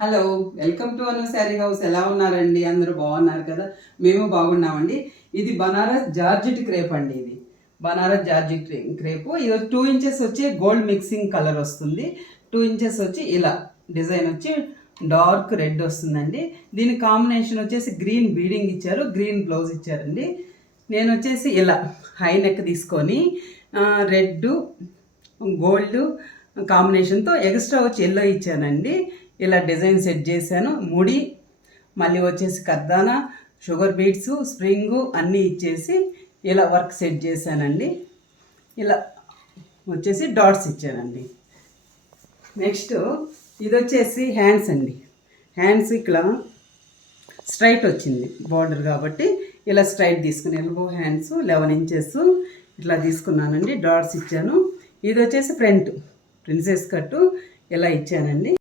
Hello, welcome to Anu sari house. ఎలా ఉన్నారండి? అందరూ బాగున్నారు కదా? మేము బాగున్నామండి. ఇది బనారస్ జార్జెట్ క్రేప్ అండి. ఇది బనారస్ జార్జెట్ క్రేప్. ఇది 2 ఇంచెస్ వచ్చి గోల్డ్ మిక్సింగ్ కలర్ వస్తుంది. 2 ఇంచెస్ వచ్చి ఇలా డిజైన్ వచ్చి డార్క్ రెడ్ వస్తుందండి. దీని కాంబినేషన్ వచ్చేసి గ్రీన్ బీడింగ్ ఇచ్చారు, గ్రీన్ బ్లౌజ్ ఇచ్చారండి. నేను వచ్చేసి ఇలా హై నెక్ తీసుకొని రెడ్ గోల్డ్ కాంబినేషన్తో ఎక్స్ట్రా వచ్చి ఎల్లో ఇచ్చానండి. ఇలా డిజైన్ సెట్ చేశాను. ముడి మళ్ళీ వచ్చేసి కర్దానా, షుగర్ బీట్స్, స్ప్రింగు అన్నీ ఇచ్చేసి ఇలా వర్క్ సెట్ చేశానండి. ఇలా వచ్చేసి డాట్స్ ఇచ్చానండి. నెక్స్ట్ ఇది వచ్చేసి హ్యాండ్స్ అండి. హ్యాండ్స్ ఇక్కడ స్ట్రైట్ వచ్చింది బార్డర్ కాబట్టి ఇలా స్ట్రైట్ తీసుకుని ఎల్బో హ్యాండ్స్ 11 ఇంచెస్ ఇట్లా తీసుకున్నానండి. డాట్స్ ఇచ్చాను. ఇది వచ్చేసి ఫ్రంట్ ప్రిన్సెస్ కట్టు ఇలా ఇచ్చానండి.